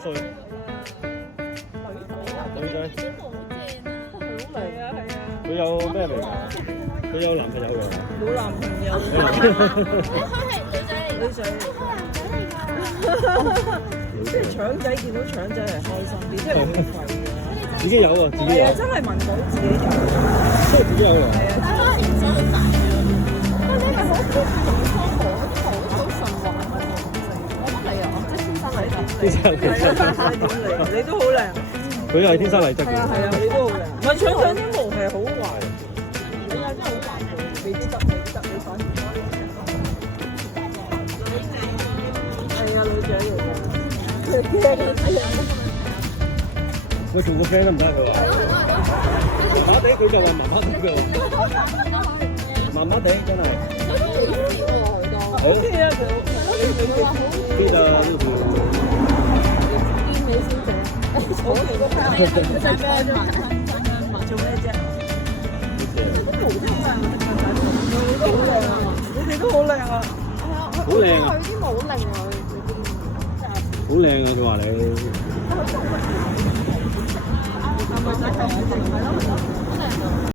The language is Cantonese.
歲。女仔。係啊係啊。佢有咩嚟㗎？佢有男朋友㗎？冇男朋友。女仔。即係腸仔見到腸仔係開心啲，即係好貴嘅。自己有喎，自己有。係啊，真係聞到自己有。即係自己有喎。係啊。天生麗質，你都好靚。佢係天生麗質嘅。係啊，你都好靚。唔係搶上啲毛係好滑。你啊真係好滑嘅，未必得，你反而多啲。係啊，女仔嚟嘅。我做個 friend 得唔得？佢話麻麻地，佢就話麻麻地嘅喎。麻麻地真係。好啲啊！佢呢個好嚟個 friend，做咩啫？你哋都好靚啊！好靚啊！佢啲毛好靚啊！好靚啊！佢話你。係咪真係？係咯。